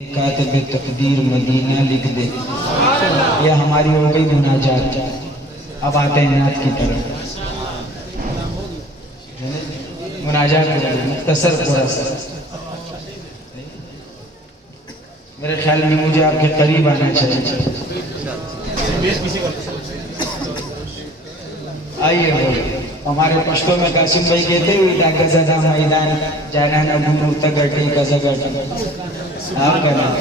कातिब तकदीर मदीना लिख दे। यह हमारी हो गई मुनाजात। अब आते हैं नात की तरफ। मुनाजात मुख्तसर थोड़ा सा, मेरे ख्याल में मुझे आपके करीब आना चाहिए। आइए, हमारे पश्तो में कासिम भाई कहते हुए गज़दा मैदान जाना न गुरु तगटे गज़गट। आपका नाम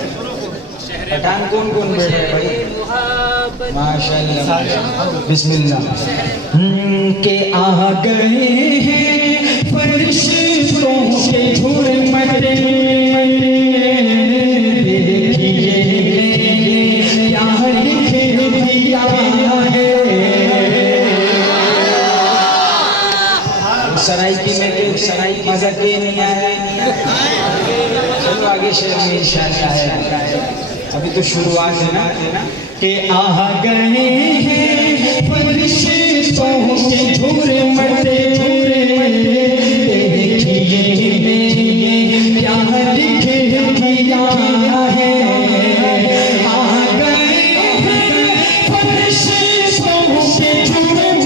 पठान कौन कौन बैठे हैं भाई? माशाअल्लाह, बिस्मिल्लाह। के आ गए हैं फरिश्तों के झुरमट, देखिए क्या लिख दिया है। सराइकी में सराई मजा के नहीं आया। चलो आगे शेर में इंशाअल्लाह है, अभी तो शुरुआत है ना। के आ गए हैं फरिश्तों के झुरमट, देखिए क्या लिख दिया है। आ गए हैं फरिश्तों के झुरमट,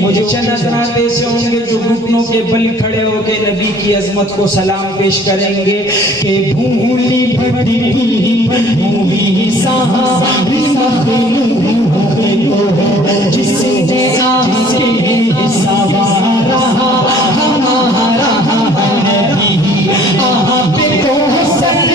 मुझे चंद हज़रात ऐसे होंगे जो घुटनों के बल खड़े होके नबी की अजमत को सलाम पेश करेंगे कि भूली भटकी भूली सहारी जिसने आके सवारा हमारा नबी आप तो सर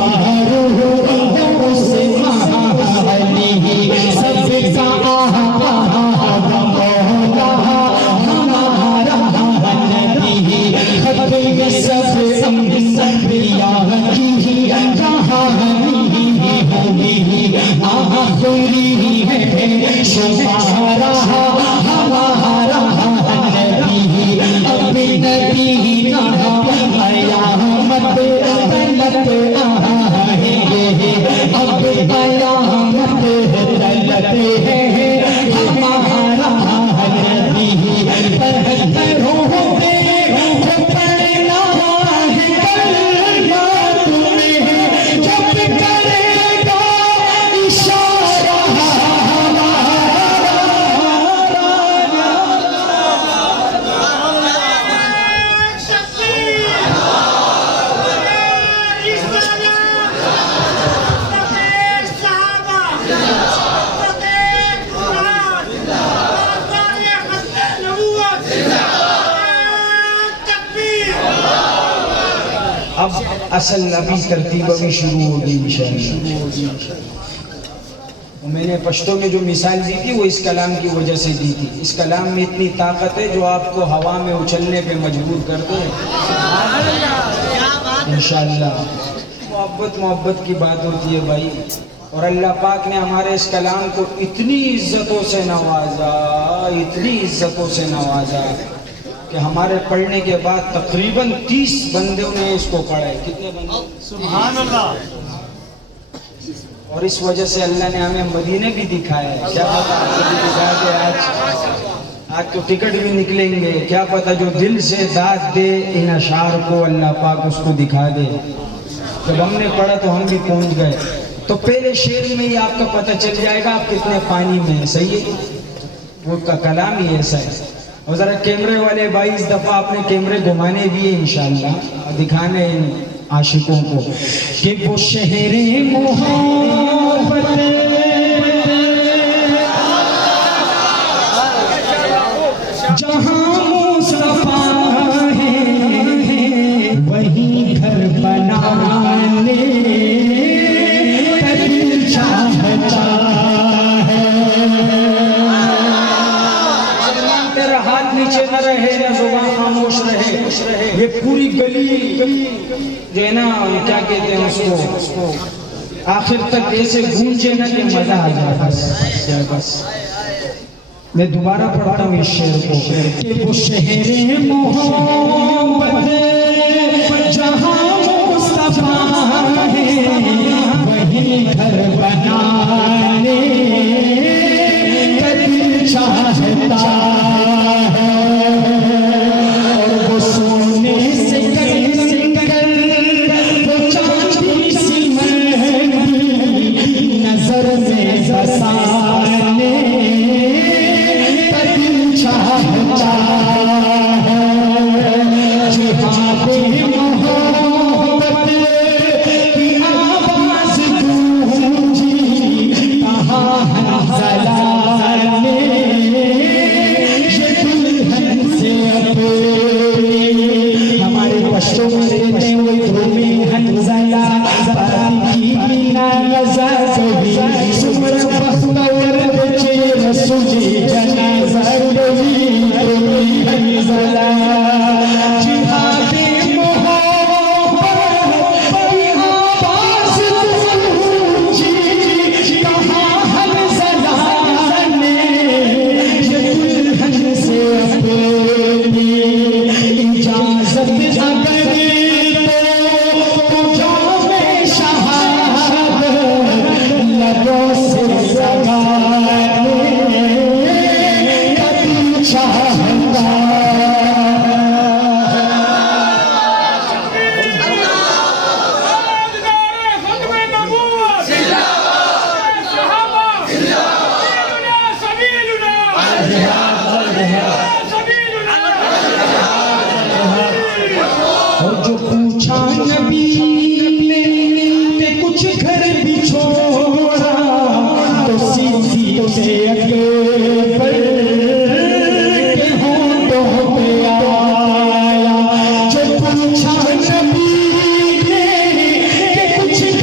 पारो से सबका मौला हमारा नबी खत में सब अंबिया की कहानी होगी आखिरी है शुमारा हमारा नबी अब नबी ना कयामत तलक आएंगे अब कयामत तलक है हमारा नबी पत्थरों पे पड़ना है कलमा तुम्हें जब करेगा इशारा अब असल नबी तरतीब अभी शुरू होगी इंशाअल्लाह। मैंने पश्तो में जो मिसाल दी थी वो इस कलाम की वजह से दी थी। इस कलाम में इतनी ताकत है जो आपको हवा में उछलने पे मजबूर कर दे इंशाअल्लाह। मोहब्बत की बात होती है भाई, और अल्लाह पाक ने हमारे इस कलाम को इतनी इज्जतों से नवाजा, इतनी इज्जतों से नवाजा कि हमारे पढ़ने के बाद तकरीबन 30 बंदों ने इसको पढ़ा है। कितने बंदे? सुभान अल्लाह। और इस वजह से अल्लाह ने हमें मदीने भी दिखाया है। क्या पता आपको भी दिखा दे आज तो टिकट भी निकलेंगे। क्या पता जो दिल से दाद दे इन अशार को अल्लाह पाक उसको दिखा दे। जब हमने पढ़ा तो हम भी पहुंच गए। तो पहले शेर में ही आपका पता चल जाएगा आप कितने पानी में है। सही है, वो का कलाम ही ऐसा है। और जरा कैमरे वाले भाई इस दफा अपने कैमरे घुमाने भी है इंशाअल्लाह, दिखाने आशिकों को कि वो शहरे मोहब्बत जहां मुस्तफा है वही घर बनाने का दिल चाहता है। तेरा हाथ नीचे न रहे न जुबान खामोश रहे, ये पूरी गली जो है ना क्या कहते हैं उसको आखिर तक ऐसे गूंजे ना कि मजा आ जाए। बस मैं दोबारा पढ़ता हूँ इस शेर को कि वो शहरे मोहब्बत जहां मुस्तफा है वही घर बनाने का दिल चाहता है। और वो सोने से कर वो चांदी सी मेहंदी नजर में बसाने का दिल चाहता है। जिहादे मोहब्बत की आवाज गूंजी कहाँ हंसला ने हमारे पश्तो में रहते हुए धूमे हंसला पाती बिना नजर कभी सुमर बख्तर बचे रसूजी जनाजा कभी हंसला। जिहादे मोहब्बत की आवाज गूंजी कहाँ हंसला ने ये दुल्हन से अपनी इजाजत अगर तो जामे शहादत लबों से लगाने का दिल चाहता है। और जो पूछा नबी ने कुछ घर भी छोड़ा तो सीधी से अगे पर के होंठों पे आया। जो पूछा नबी ने कुछ घर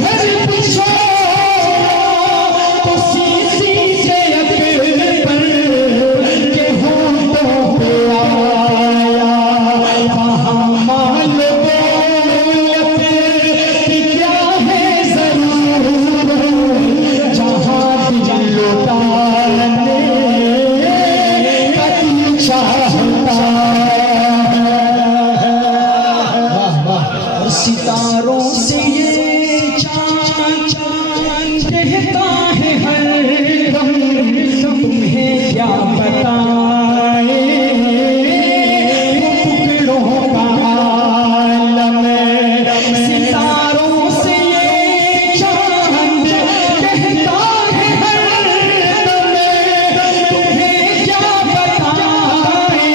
और सितारों से ये चांद कहता है हर दम, तुम्हें क्या बताए टुकड़ों का आलम। सितारों से ये चांद कहता है हर दम, तुम्हें क्या बताए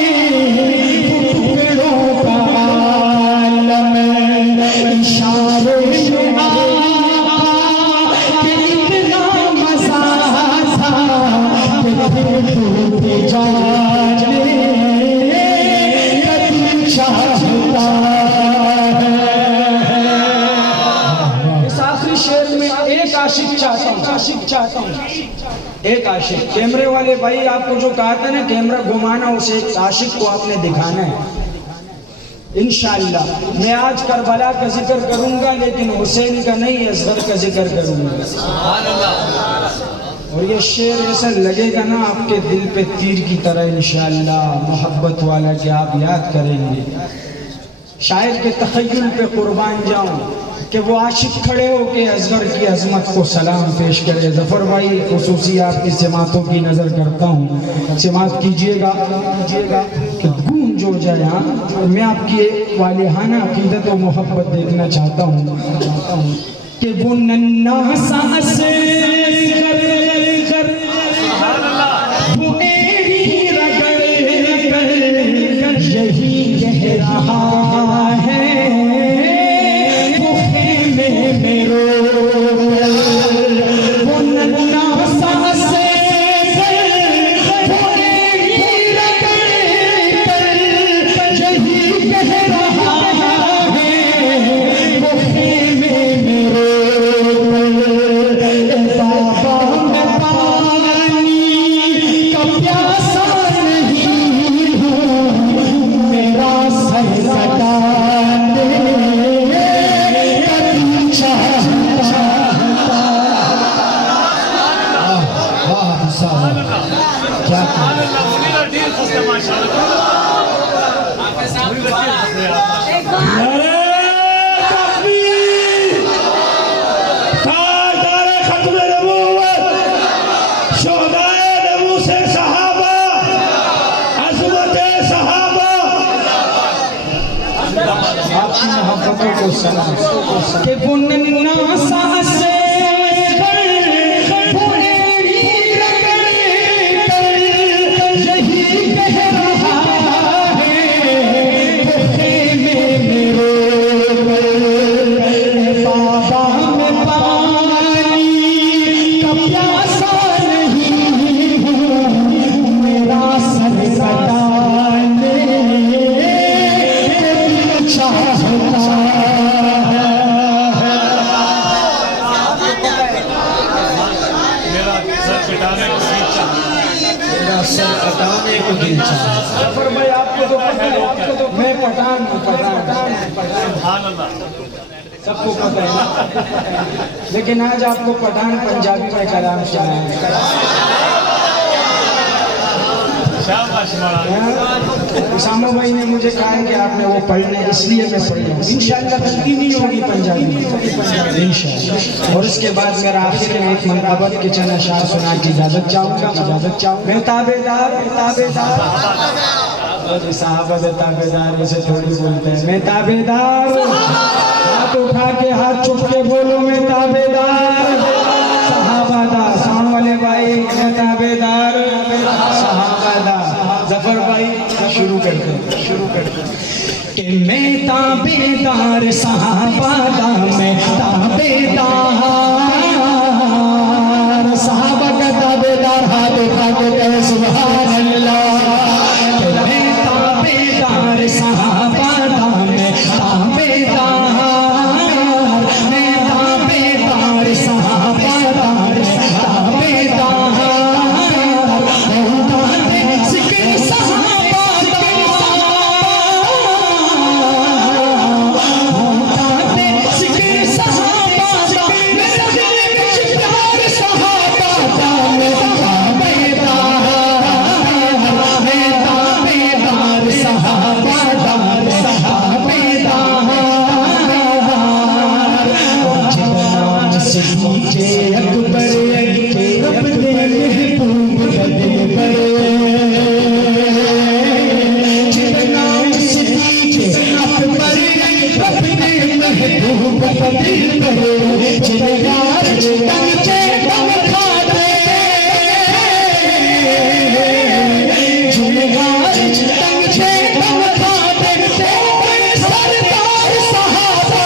टुकड़ों का आलम। इशारों में आ के इतना मजा था कि टूटे जाने का दिल चाहता है। इस आखिरी शेर में एक आशिक चाहता हूँ, एक आशिक। कैमरे वाले भाई, आपको जो कहा था ना कैमरा घुमाना, उसे एक आशिक को आपने दिखाना है। इंशाअल्लाह मैं आज करबला का जिक्र करूंगा, लेकिन हुसैन का नहीं, असगर का जिक्र करूंगा। और ये शेर ऐसा लगेगा ना आपके दिल पे तीर की तरह इंशाअल्लाह, मोहब्बत वाला कि आप याद करेंगे। शायर के तखय्युल पे कुर्बान जाऊं कि वो आशिक खड़े होके असगर की अजमत को सलाम पेश करे। जफर भाई, खुसूसी आपकी सिमातों की नजर करता हूँ, सिमात कीजिएगा कि गूंज हो जाए। हाँ, मैं आपकी वालिहाना अकीदत और मोहब्बत देखना चाहता हूँ कि वो नन्ना सा असगर वो एड़ी रगड़ कर यही कह रहा है, वो खेमे में रो। वो नन्ना सा असगर वो एड़ी रगड़ कर यही कह रहा है, वो खेमे में रो। बाबा मैं पानी का प्यासा नहीं हूँ, मेरा सर कटा दे कभी चाहता। वाह साहब, क्या आपकी मोहब्बतों को सलाम। कि वो नन्ना सा असगर वो एड़ी रगड़ कर यही कह रहा है, वो खेमे में रो। बाबा मैं पानी का प्यासा नहीं हूँ, मेरा सर कटा दे दिल चाहता है। मेरा सर कटाने को दिल चाहता। जफर भाई, आपको तो पता है, आपको तो मैं पठान हूँ, पठान सबको पता है ना। लेकिन आज आपको पठान पंजाबी में कलाम सुनाएंगे। उसामा भाई ने मुझे कहा है कि आपने वो पढ़ना है, इसलिए मैं पढ़ रहा हूँ। इंशाअल्लाह गलती नहीं होगी पंजाबी में इंशाअल्लाह। और उसके बाद मेरा आखिर में एक मनकबत के चंद अशार सुना की इजाजत चाहूँगा। मैं ताबेदार साहब ताबेदार ऐसे थोड़ी बोलते हैं। मैं ताबेदार, हाथ उठा के हाथ चुप के बोलो मैं ताबेदार। सहाबादा साम वाले भाई, मैं ताबेदार सहाबादा। जफर भाई शुरू करते कि मैं ताबेदार सहाबादा, मैं ताबेदार सहाबा का ताबेदार। हाथ उठा के कहे सुभान अल्लाह। कि मैं ताबेदार सहाबादा, मैं ताबेदार धूप कबीर करे चिंगार कंचे दम खाते चिंगार कंचे दम खाते सरदार सहाबा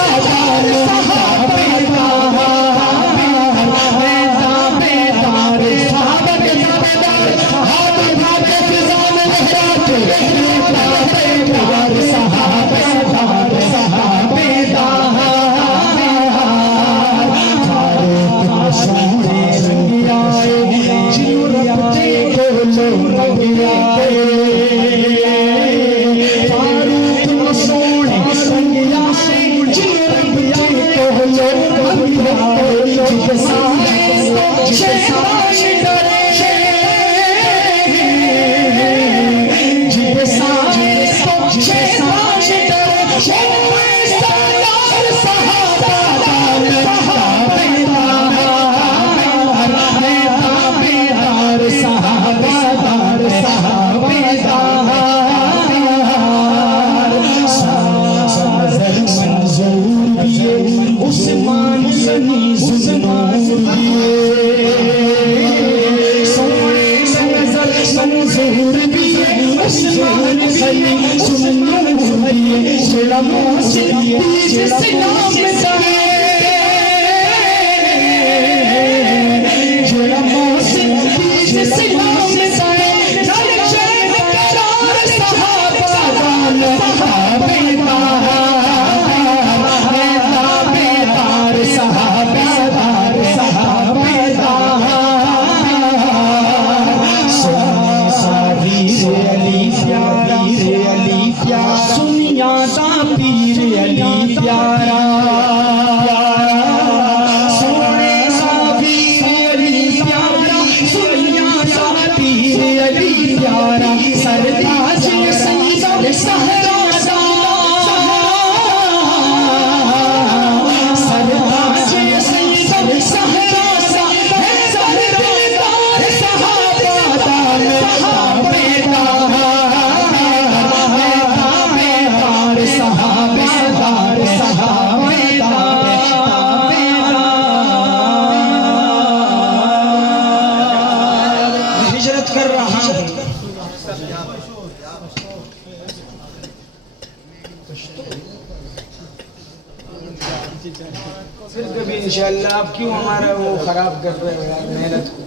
फिर कभी इंशाल्लाह आप क्यों हमारा वो खराब कर रहे हो यार मेहनत को।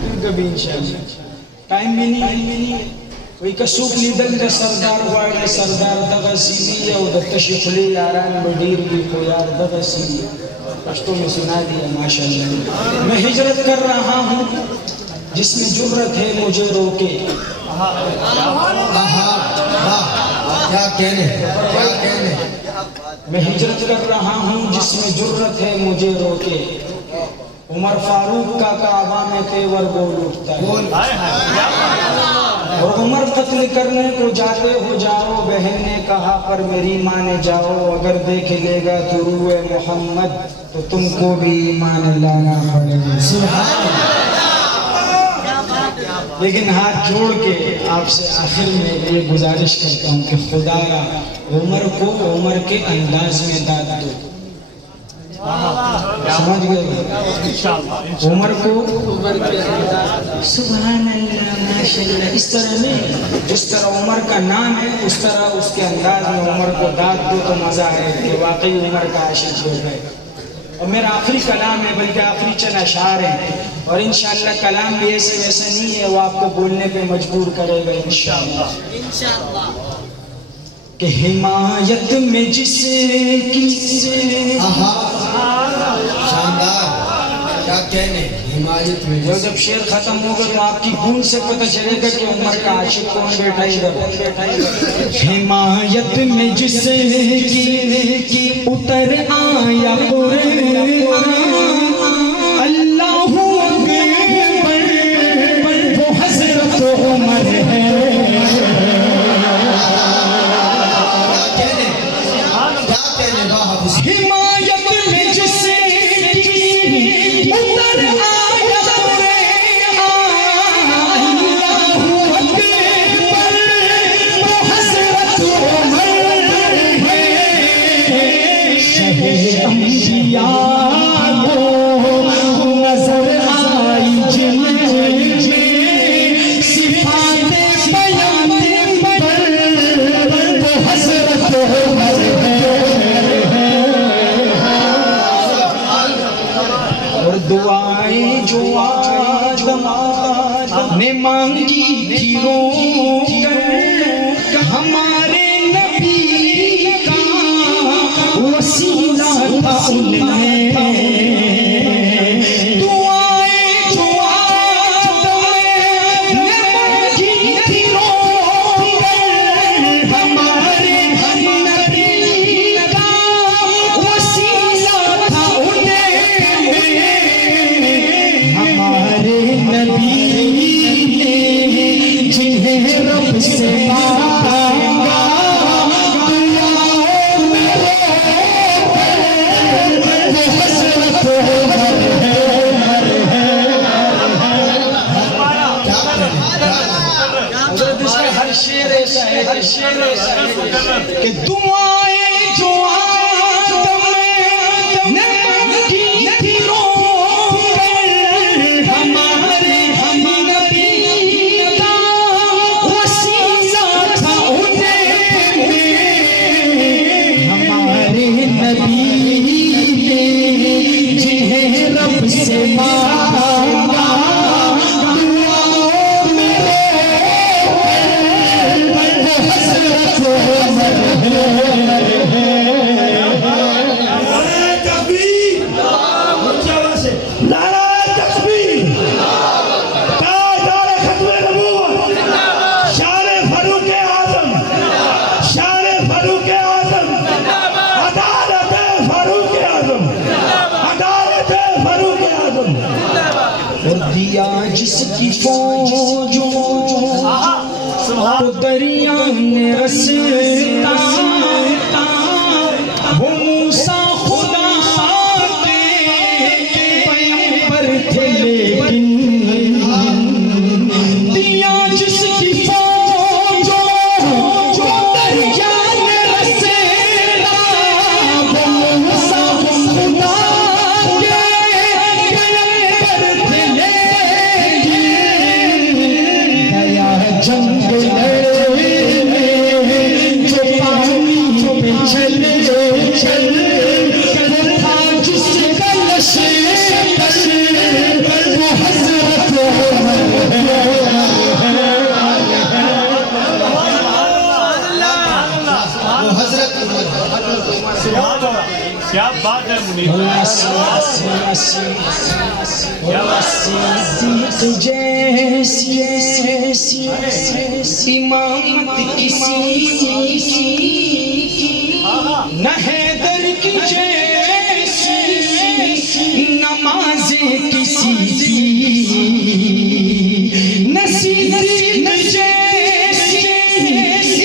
फिर कभी इंशाल्लाह टाइम भी नहीं वही कसूक लीदल का सरदार वाले सरदार तगसीनी या उधर तशफली यारान बडीर भी को यार तगसीनी पश्तो में सुना दिया माशाल्लाह। मैं हिजरत कर रहा हूँ जिसमें जुर्रत है मुझे रोके। क्या कहने मैं हिजरत कर रहा हूँ जिसमें जुर्रत है मुझे रोके। उमर फारूक का काबा में तेवर बोल उठता है और उमर कत्ल करने को जाते हो जाओ। बहन ने कहा पर मेरी माँ ने जाओ। अगर देख लेगा तुरुए मोहम्मद तो तुमको भी ईमान लाना पड़ेगा। लेकिन हाथ जोड़ के आपसे आखिर में ये गुजारिश करता हूँ कि खुदारा उमर को उमर के अंदाज में दाद दो। समझ गए? उमर को सुभान अल्लाह माशाअल्लाह इस तरह नहीं, जिस तरह उमर का नाम है उस तरह उसके अंदाज में उमर को दाद दो तो मजा आए कि वाकई उमर का आशिक हो गए। और मेरा आखिरी कलाम है बल्कि आखिरी चंद अशार है और इंशाअल्लाह कलाम भी ऐसे वैसे नहीं है, वो आपको बोलने पे मजबूर करेगा इंशाअल्लाह। कि हिमायत में जिसकी शानदार क्या कहने हिमायत में जब शेर खत्म होगा तो आपकी गूंज से पता चलेगा कि उमर का आशिक कौन बैठा इधर। हिमायत में जिसकी उतर आया अल्लाहू अकबर वो हज़रत उमर है। हिमायत में जिसकी उतर आया अल्लाहू अकबर वो हज़रत उमर है। अंबिया को नजर आई जिन्हें सिफाते पैगंबर वो हज़रत उमर और दुआएं जो आदम ने मांगी थी रोकर हमारे नबी का वसीला था उनमें। दुआएं जो आदम ने मांगी थी रोकर हमारे नबी का वसीला था उनमें। हमारे नबी ने जिन्हें रब से मांगा दुआओं में वो हज़रत उमर हज़रत इसका हर शेर ऐसा है, हर शेर ऐसा है कि दुआएं जो आदम ने मांगी थी रोकर हमारे नबी का वसीला था उनमें। हमारे नबी ने जिन्हें रब से मांगा दुआओं में वो हज़रत उमर और दिया जिसकी फौजों तो दरिया ने रसता वो मूसा खुदा के पैगंबर थे लेकिन दिया जिसकी फौजों तो दरिया ने रसता वो मूसा खुदा के पैगंबर थे दया जंग लड़ने जो पानी पे चले चल था जिसका लश्कर वो हज़रत उमर वो हजरत उमर क्या बात है मुनीर जैसी इमामत किसी न हैदर की जैसी नमाज़ें किसी की न सिद्दीक़ जैसी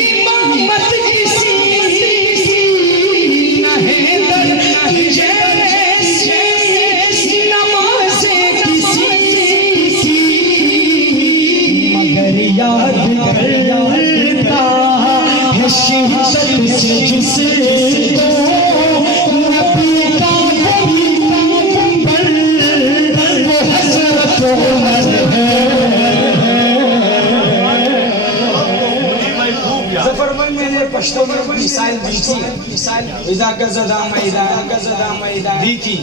इमामत किसी की न हैदर की जैसी नमाज़ें किसी की मगर याद करता है शिद्दत से जिसको नबी का पैगंबर वो हज़रत उमर भाई खूब याद जफर भाई मैंने पश्तो में मिसाल दी थी, इज़ा गज़दा मैदान दी थी।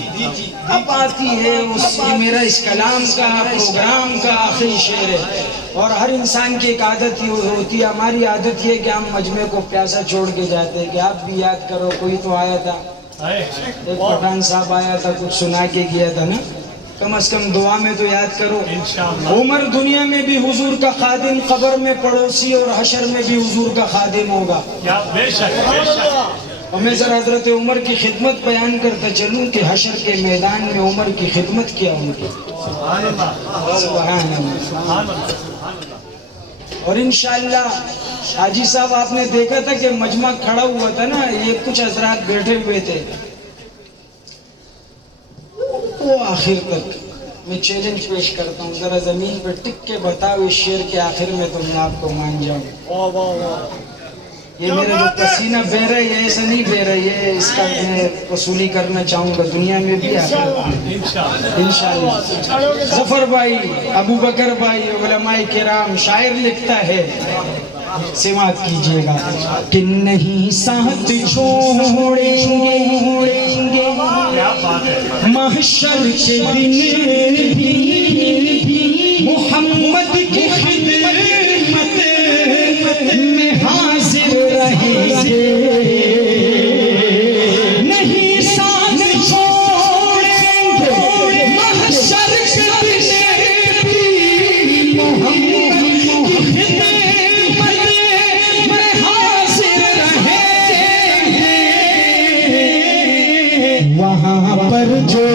अब आती है उस मेरा इस कलाम का प्रोग्राम का आखिरी शेर है। और हर इंसान की एक आदत ही होती है, हमारी आदत ये है कि हम मजमे को प्यासा छोड़ के जाते हैं कि आप भी याद करो। कोई तो आया था, एक पठान साहब आया था, कुछ सुना के गया था ना, कम से कम दुआ में तो याद करो। इंशाअल्लाह। उमर दुनिया में भी हुजूर का खादिम, कब्र में पड़ोसी और हशर में भी हुजूर का खादिम होगा। क्या बेशक बेशक और मैं जरा हजरत उमर की खिदमत बयान करता चलूं कि हशर के मैदान में उमर की खिदमत किया उनकी। सुभान अल्लाह सुभान अल्लाह। सुभान अल्लाह। और इंशाअल्लाह हाजी साहब आपने देखा था कि मजमा खड़ा हुआ था ना, ये कुछ हजरात बैठे हुए थे, वो आखिर तक मैं चैलेंज पेश करता हूँ, जरा जमीन पर टिक के बताओ इस शेर के आखिर में तो मैं आपको मान जाऊँ। ये मेरे जो पसीना बह रहा है ऐसा नहीं बह रही है, इसका मैं वसूली करना चाहूंगा दुनिया में भी इंशाअल्लाह। जफर भाई, अबू बकर भाई, उलमाए किराम, शायर लिखता है, समात कीजिएगा कि नहीं साथ छोड़ेंगे क्या बात है। महशर के दिन भी मोहम्मद की खिदमत में हाजिर रहेंगे, नहीं साथ छोड़ेंगे महशर के दिन भी मोहम्मद की खिदमत में हाजिर रहेंगे। वहाँ पर जो